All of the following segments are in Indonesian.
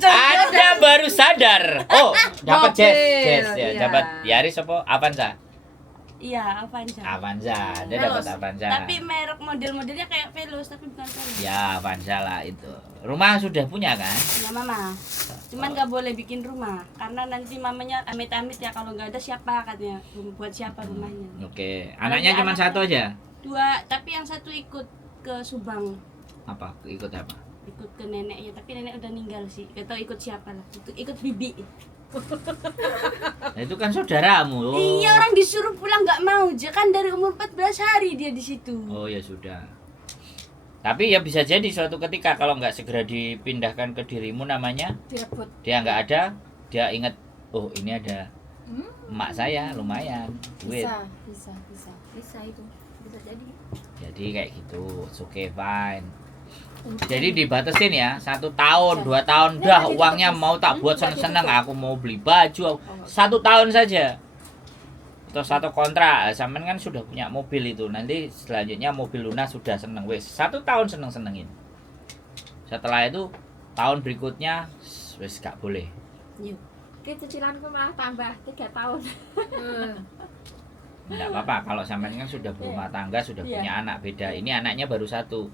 Anda baru sadar. Oh, dapat Jazz ya, Iya. dapat Yaris apa Avanza? Iya, Avanza. Avanza, dia Veloz. dapat Avanza. Tapi merek model-modelnya kayak Veloz tapi bukan Veloz. Ya, Avanza lah itu. Rumah sudah punya kan? Ya mama. Cuman nggak boleh bikin rumah karena nanti mamanya amit-amit ya kalau nggak ada siapa katanya. Buat siapa rumahnya? Oke, anaknya cuma satu aja. 2, tapi yang satu ikut ke Subang. Apa? Ikut apa? Ikut ke neneknya, tapi nenek udah meninggal sih. Gak tahu ikut siapa lah. Ikut bibi. Nah, itu kan saudaramu. Oh. Iya, orang disuruh pulang nggak mau. Kan dari umur 14 hari dia di situ. Oh ya sudah. Tapi ya bisa jadi suatu ketika kalau nggak segera dipindahkan ke dirimu namanya, Direbut. dia nggak ada, dia ingat, oh ini ada emak saya lumayan duit. Bisa itu. Bisa jadi. Jadi kayak gitu, it's okay fine. Jadi dibatasin ya, 1 tahun, 2 tahun, dah uangnya mau tak buat seneng-seneng, aku mau beli baju, 1 tahun saja. Atau 1 kontrak, sampean kan sudah punya mobil itu, nanti selanjutnya mobil lunas sudah seneng, wes 1 tahun seneng-senengin. Setelah itu tahun berikutnya, wes gak boleh. Yuk. Cicilanku malah tambah 3 tahun. Enggak apa-apa, kalau sampean kan sudah berumah tangga, sudah Iya. punya anak, beda. Ini anaknya baru 1,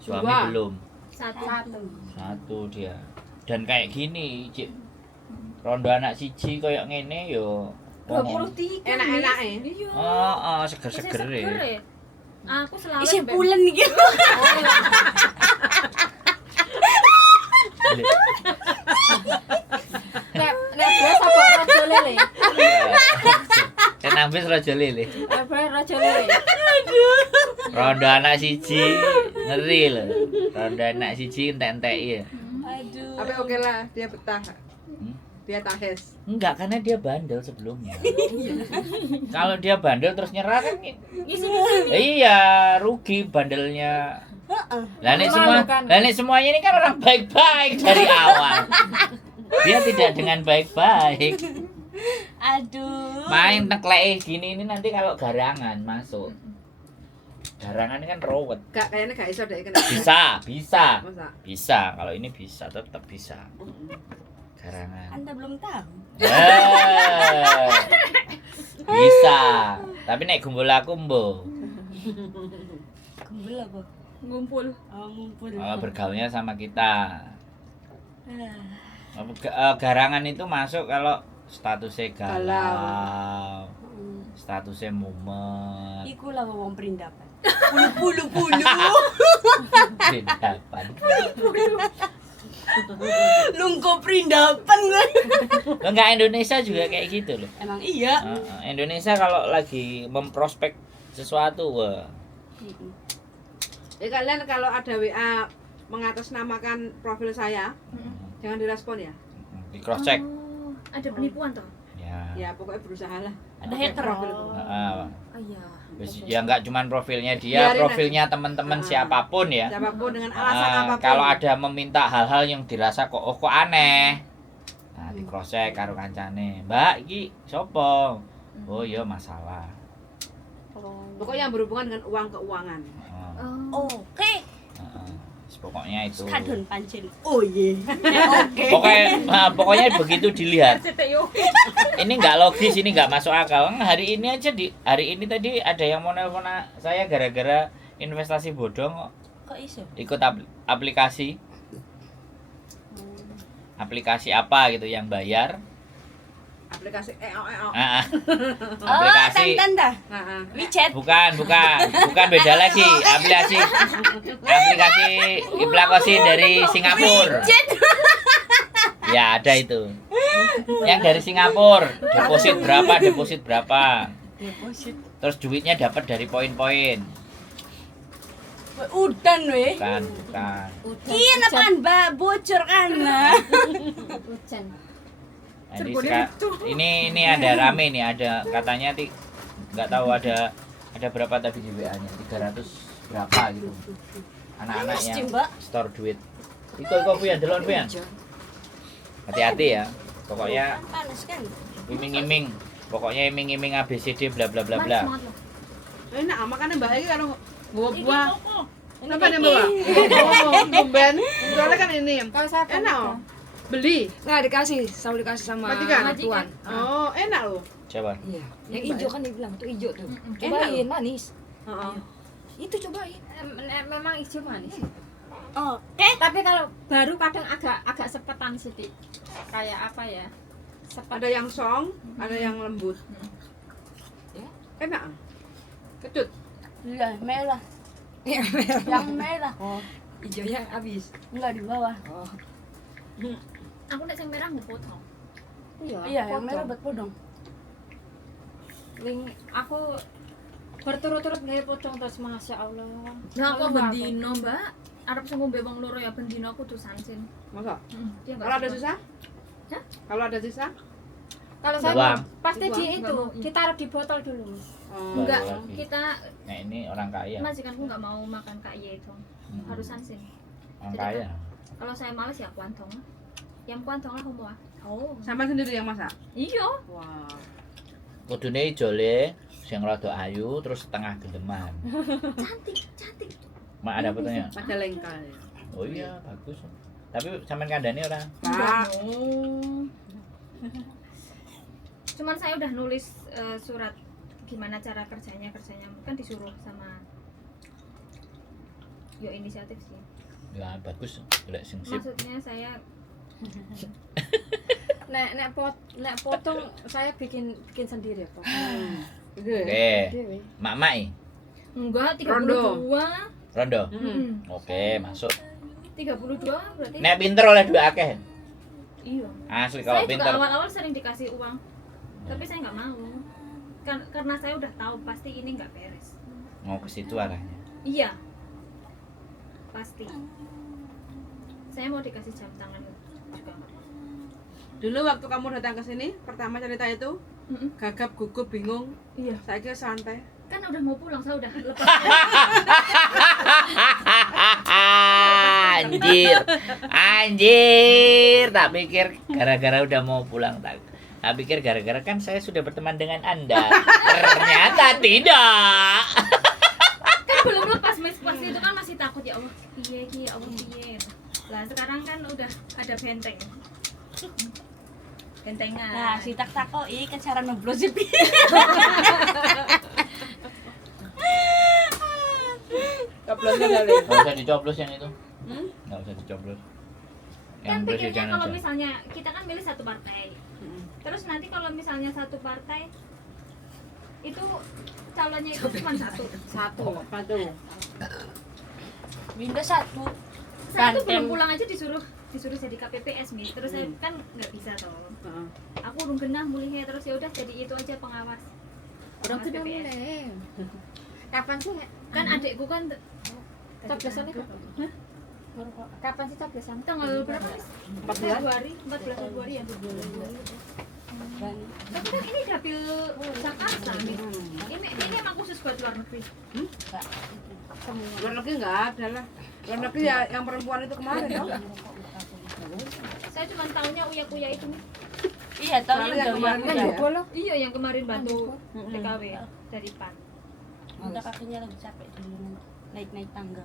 suami 2. belum. 1. Dia. Dan kayak gini, Cik. Rondo anak siji koyo ngene yo. 23. Enak-enak ya. Oh, seger-seger ya. Aku selalu Isi bulan nih gitu. Nek biasa apa raja lele. Kan ambis raja lele. Apa raja lele. Rondo anak siji ngeri lho. Rondo anak siji entek-entek ya. Aduh. Tapi oke lah, dia betah. Hmm? Dia tahes. Enggak, karena dia bandel sebelumnya. Kalau dia bandel terus nyerah kan iya, rugi bandelnya. Lah nek semuanya ini kan orang baik-baik dari awal. Dia tidak dengan baik-baik. Aduh. Main neklek gini ini nanti kalau garangan masuk. Garangan ini kan ruwet. Kayaknya gak iso deh kena. Bisa. Masa? Bisa, kalau ini bisa, tetap bisa. Garangan. Anda belum tahu. Bisa. Tapi nek gumbul aku mbo. Kumpul apa? Ngumpul. Oh, ngumpul. Bergaulnya sama kita. Ah. Garangan itu masuk kalau statusnya galau. Statusnya mumet. Iku lah wong perindapan. Pulu. Perindapan. Lungko perindapan gue. Lo nggak Indonesia juga kayak gitu loh. Emang iya. Indonesia kalau lagi memprospek sesuatu, wah. Ya kalian kalau ada WA mengatasnamakan profil saya, jangan direspon ya. Di cross check. Oh, ada penipuan toh? Ya. Ya pokoknya berusaha lah. Ada Oke, hater. profil. Iya. Ya nggak cuman profilnya dia, Biarin profilnya teman-teman siapapun ya. Siapapun dengan alasan apapun. Kalau ada meminta hal-hal yang dirasa kok aneh. Nah, di cross check karo kancane. Mbak, iki sopo? Oh iya masalah. Pokoknya yang berhubungan dengan uang keuangan. Oke. Pokoknya itu. Kadon pancen. Oh iya. Oke. Pokoknya begitu dilihat. Ini nggak logis, ini nggak masuk akal. Hari ini tadi ada yang mau nelpon saya gara-gara investasi bodong kok. Kok iso? Ikut aplikasi. Aplikasi apa gitu yang bayar? Aplikasi Aplikasi. Tanda. WeChat. Bukan beda lagi. Aplikasi dari Singapura. Ya, ada itu. Yang dari Singapura, deposit berapa? Deposit. Terus duitnya dapat dari poin-poin. Udan weh. Bukan. Iya apaan Mbak? Bocor kan. Hujan. Jadi ini ada rame nih, ada katanya nggak tahu ada berapa tadi di WA-nya, 300 berapa gitu. Anak-anak yang store duit. Iko punya delon punya. Hati-hati ya. Pokoknya Panas kan? iming-iming. Pokoknya iming-iming ABCD bla bla bla bla. Enak makanya Mbak iki karo buah Kenapa nih bawa? Oh, tumben. Soalnya kan ini Kalau saya enak loh. Beli. Nggak dikasih, selalu dikasih sama Majikan? tuan. Oh, enak loh. Coba. Iya. Yang hijau kan dia bilang tuh hijau tuh. Enak Cobain manis. Heeh. Itu cobain. Memang hijau manis. Oh, Tapi kalau baru kadang agak sepetan sedikit. Kayak apa ya? Sepet. Ada yang song, ada yang lembut. Ya. Enak. Kecut. iya merah. Iya, merah. Yang merah. Oh, hijaunya habis. Enggak di bawah. Oh. Aku nek sing merah mau potong. Iya, yang merah buat podong. Ring aku berturut-turut nggih potong terus Masya Allah. Nah, aku bendino, Mbak. Arep sing ngombe wong loro ya bendino aku tuh sansin. Masa? Dia enggak Kalau ada suka. sisa? Hah? Kalau ada sisa? Kalau saya Uang. pasti di Uang, itu nggak mau. ditaruh di botol dulu. Oh. Enggak, lagi. kita Nah ini orang kaya. majikanku enggak mau makan kaya itu. Harus sansin. Orang kaya. Kalau saya males ya kuantong. Yang kuantong lah mau. Oh. Sama sendiri yang masak? Iya. Wah. Kudune jole sing rada ayu terus setengah gendeman. Cantik. Mak ada fotonya? Majalengka. Ya. Oh iya, bagus. Tapi sampean kandhane ora? Pak. Cuman saya udah nulis surat gimana cara kerjanya kan disuruh sama Yo inisiatif sih. Ya bagus, golek sing sip. Maksudnya saya Nek potong saya bikin sendiri kok. Oke. Oke. Dewe. Mak-mak enggak 32. Rondo. rondo. Mm-mm. Oke, masuk. 32 berarti. Nek pinter oleh duit akeh. Iya. Asli kalau Saya juga pinter. awal-awal sering dikasih uang. Tapi saya nggak mau. Karena saya udah tahu pasti ini nggak beres. Mau ke situ arahnya. Iya. Pasti. Saya mau dikasih jam tangan juga nggak mau. Dulu waktu kamu datang ke sini, pertama cerita itu Mm-mm. gagap, gugup, bingung. Iya. Saya kira santai. Kan udah mau pulang, saya udah lepas. Anjir, tak pikir gara-gara udah mau pulang tak pikir gara-gara kan saya sudah berteman dengan Anda. Ternyata tidak. Kan belum lepas pas itu kan masih takut ya Allah. Iya, ya Allah piye. Lah sekarang kan udah ada benteng. Bentengan. Nah, si tak takoi kan cara noblos sih. Coblosnya dari. Nggak usah dicoblos yang itu. Hmm? Nggak usah dicoblos. Kan pikirnya presiden kalau aja. misalnya kita kan milih satu partai. Terus nanti kalau misalnya satu partai itu calonnya itu cuma satu. Apa tuh? Windows 1. Saya tuh belum Banteng. pulang aja disuruh jadi KPPS nih. Terus saya kan nggak bisa toh. Heeh. Aku urung genah mulihnya terus ya udah jadi itu aja pengawas. Orang Pengawas sudah PPS. mulai. Kapan sih? Kan adikku kan Coblosannya kapan? Kapan sih coblosan? tanggal berapa? 14? Februari, 14 Februari ya. Tapi kan ini dapil Jakarta nih. Ini emang khusus buat luar negeri. Luar negeri nggak ada lah. Luar negeri ya yang perempuan itu kemarin dong. Saya cuma tahunya uya-uya itu nih. Iya, tahu Soalnya yang yang kemarin kemarin kan ya. ya. Iya yang kemarin bantu TKW dari PAN. Udah kakinya lagi capek dulu naik tangga.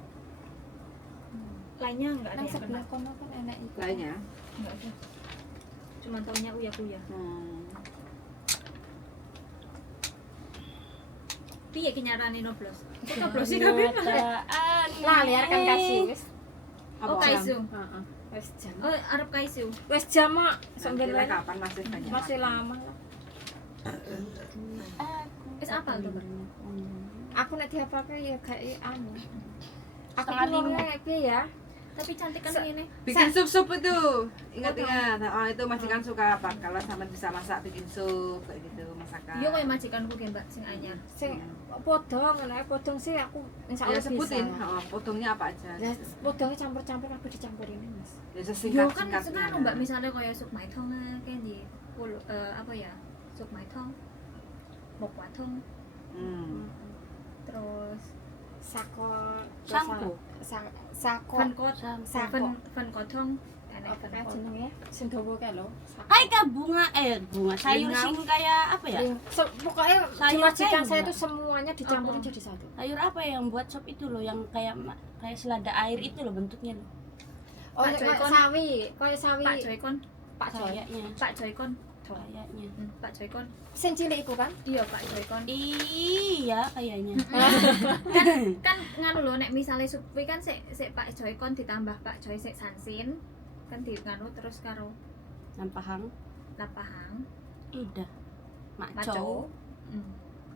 Lainnya enggak ada Nang yang kena. sebelah kono kan enak itu. Lainnya. Enggak ada. Cuma tahunya uya-uya. Piye ki nyarani noblos? Kok noblos sih kabeh? Lah liarkan kasih wis. Oh kaisu. Heeh. Wis jam. Oh arep kaisu. Wis jam mak Sampai sambil kapan masih banyak. masih lama lah. Wis apal tuh. Aku nek diapake ya kayak anu. Aku Setengah lima. ngomongnya piye ya? Tapi cantik kan ini. Bikin sup-sup itu. Ingat-ingat. Oh, itu majikan suka apa? Kalau sama bisa masak bikin sup kayak gitu, masakan. Yo koyo majikanku ki Mbak sing anyar. Sing podong nek podong sih aku Ya insyaallah sebutin, bisa. oh, potongnya apa aja. Lah podongnya campur-campur apa dicampurin Mas? Ya Yo sesingkat-singkatnya. kan sekarang Mbak misalnya kayak sup maithong kayak di apa ya? Sup maithong. Mokwathong. Terus Sako Sangko. Sako Van kot, Sako. van kotong, apa kayak jenenge sing dawa kae lho. Hai kak bunga sayur Lingau. sing kayak apa ya? Pokoknya Sayur dimajikan kayak saya bunga. itu semuanya dicampurin jadi satu. Sayur apa yang buat sop itu loh yang kayak selada air itu loh bentuknya loh. Oh, Pak kayak Joykon. sawi, kayak sawi. Pak Joykon, Pak Joy. Kayaknya. Pak Joykon, Kayaknya. Pak Joykon. Sing cilik iku kan? Iya Pak Joykon. Iya kayaknya. Kan nganu lho nek misale sup kuwi kan sik Pak Joykon ditambah Pak Joy sik Sansin kan di nganu terus karo Lampahang. lapahang Udah. maco. Maco.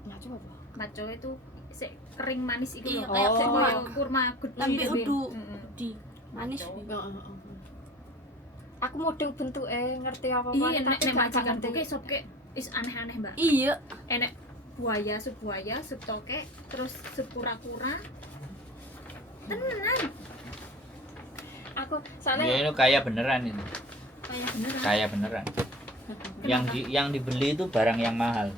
Nah, coba apa? Maco itu sik kering manis iku Iya, lho. kayak Sik kurma. koyo kurma gede. Tapi gitu. udu Mm-mm. di manis. Maco. Wi. Aku mudeng bentuke ngerti apa Iya, nek tapi gak majikan ngerti. buke sop ke is aneh-aneh, Mbak. Iya. Enek buaya, sup toke, terus sup kura-kura. Tenan, Aku Ya soalnya itu kaya beneran itu. kayak beneran. Kaya beneran. Yang dibeli itu barang yang mahal.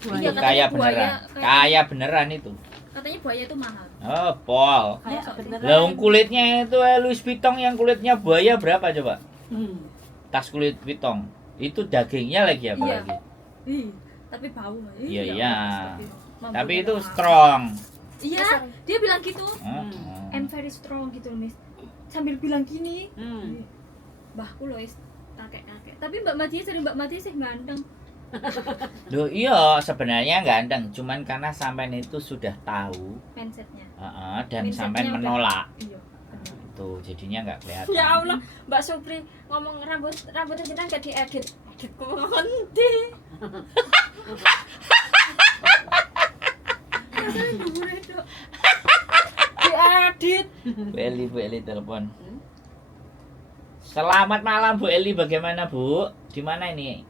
Iya, Itu kaya katanya buaya, beneran. Kaya beneran itu. Katanya buaya itu mahal. Oh, pol. Kayak Masa sih? beneran. Lah kulitnya itu Louis Vuitton yang kulitnya buaya berapa coba? Tas kulit Vuitton. Itu dagingnya lagi apalagi. Ih, tapi bau. Iya, ya iya. Allah, Tapi mampu itu banget. strong. Iya, dia bilang gitu. Oh. And very strong gitu, Miss. Sambil bilang gini, Hmm. mbahku loh is kakek-kakek. Tapi Mbak Mati sering Mbak Mati sih ganteng. Loh iya sebenarnya ganteng, cuman karena sampean itu sudah tahu Mindsetnya. dan Mindsetnya sampean udah- menolak. Iya, benar. Itu jadinya nggak kelihatan. ya Allah, Mbak Supri ngomong rambutnya kita nggak diedit. Editku ngendi? Rasanya dhuwur itu. Diedit. Bu Eli telepon. Selamat malam Bu Eli, bagaimana Bu? Di mana ini?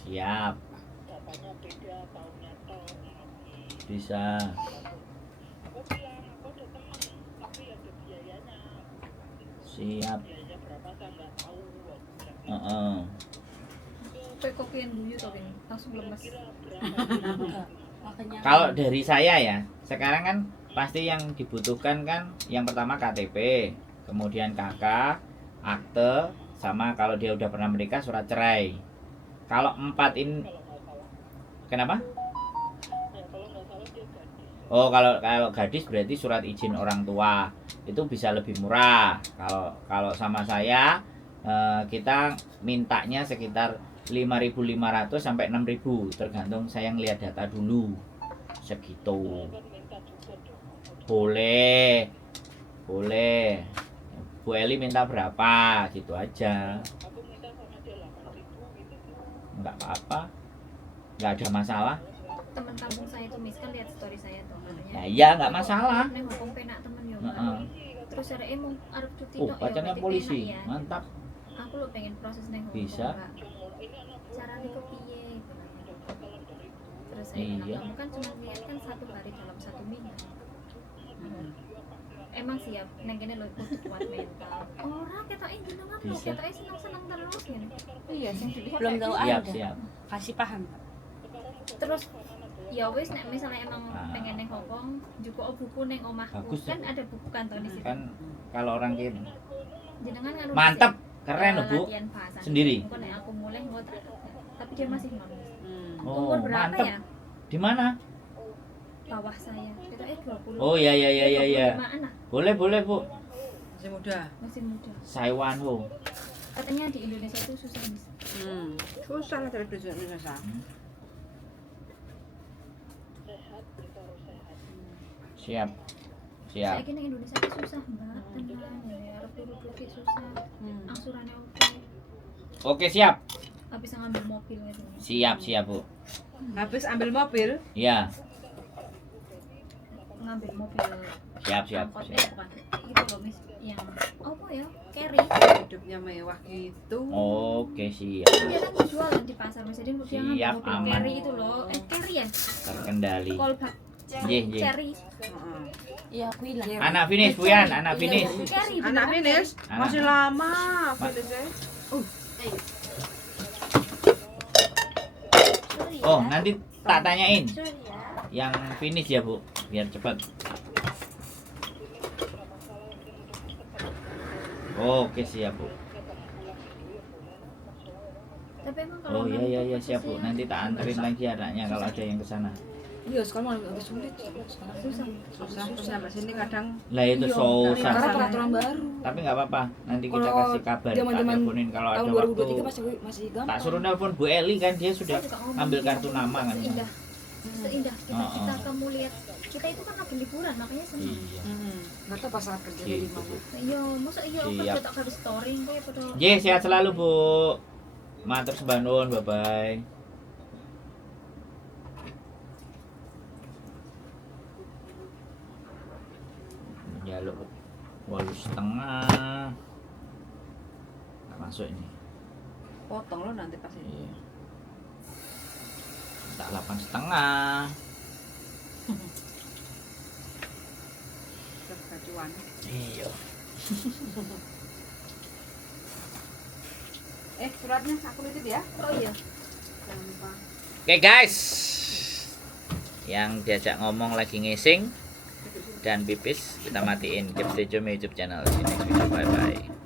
Siap. Bisa. Siap. Kopian guyu to ini, langsung lemes. Makanya Kalau dari saya ya, sekarang kan pasti yang dibutuhkan kan yang pertama KTP, kemudian KK, akte, sama kalau dia udah pernah menikah surat cerai. Kalau 4 ini kenapa? Oh, kalau gadis berarti surat izin orang tua. Itu bisa lebih murah. Kalau sama saya kita mintanya sekitar 5.500 sampai 6.000 tergantung saya ngelihat data dulu. Segitu. Boleh. Bu Eli minta berapa? Gitu aja. Enggak apa-apa. Enggak ada masalah. Teman kampung saya itu Miss kan lihat story saya tuh katanya. Ya iya enggak masalah. Neng Hongkong penak temen yo. Mbak. Heeh. Terus arek mau arep cuti Oh, tok, ya, pacarnya berarti polisi. penak ya. Mantap. Aku lo pengen proses neng Hongkong. Bisa. Mbak. Caranya kok piye? Terus saya Iya. bilang, kamu kan cuma lihat kan 1 hari dalam 1 minggu. Emang siap, neng kene lo butuh kuat mental. Orang ketoke jenengan lo Bisa. ketoke seneng-seneng terus ya. Iya, sing dilihat belum kayak tahu Siap, ada. siap. Kasih paham. Terus ya wis nek misalnya emang Ah. pengen neng Hongkong, juga buku neng omahku. Bagus, Kan ada buku kantor di situ. Kan kalau orang gitu Jenengan kan mantap, keren loh Bu. latihan bahasa Sendiri. Mungkin nek aku mulai nggak tapi dia masih nulis. Oh, Umur berapa mantap. ya? Di mana? Bawah saya. Kita 20. Oh iya. 25-an lah, Boleh Bu. Masih muda. masih muda. Saiwan Ho. Katanya di Indonesia itu susah Miss. Susah lah cari duit di Indonesia. Siap. Saya kira Indonesia itu susah Mbak. Tenan ya, harus duit susah. Angsurannya oke. Oke, siap. Habis ngambil mobil gitu. Siap Bu. Habis ambil mobil, Ya, Ngambil mobil. siap. Angkotnya bukan. Gitu loh Miss. Yang apa ya? Carry. hidupnya mewah gitu. Oke, siap. Dia kan jualan di pasar Miss. Jadi dia ngambil Siap, mobil aman. carry itu loh. Carry ya? Terkendali. Kolbak. Nggih. Cherry. Heeh. Iya aku hilang. Anak finish, Buyan, anak finish. Carry. Anak finish Anak. masih lama finishnya. Oh, nanti tak tanyain. Sorry ya. Yang finish ya Bu, biar cepat. Oke siap Bu. Tapi emang kalau Oh iya memang siap Bu. posisinya Nanti tak anterin lagi anaknya kalau ada yang ke sana. Iya, sekarang malah agak sulit. Sekarang Susah terus sampai sini kadang Lah itu Iya, susah. karena peraturan baru. Tapi nggak apa-apa. Nanti kita Kalau kasih kabar. Tak zaman-zaman teleponin kalau ada Tahun waktu. 2023 masih gampang. Tak suruh nelpon Bu Eli kan dia sudah saya juga ngomong ambil gitu, kartu nama kan. seindah seindah kita Oh. kamu lihat kita itu kan lagi liburan makanya seneng. Iya. Nggak tahu pas saat kerja Gitu, dari mana. Bu. Iya, masa iya Siap. kerja tak harus story kayak pada. Ye, sehat selalu Bu. Matur sembah nuwun, bye bye. Jaluk 8,5. Nggak masuk ini. potong lo nanti pas ini. Iya. Tak 8,5. Kegacuan. Iya. Suratnya aku nitip ya. Oh iya. Jangan lupa. Oke guys, yang diajak ngomong lagi ngising dan pipis kita matiin. Keep stay tune YouTube channel. See you next video. Bye bye.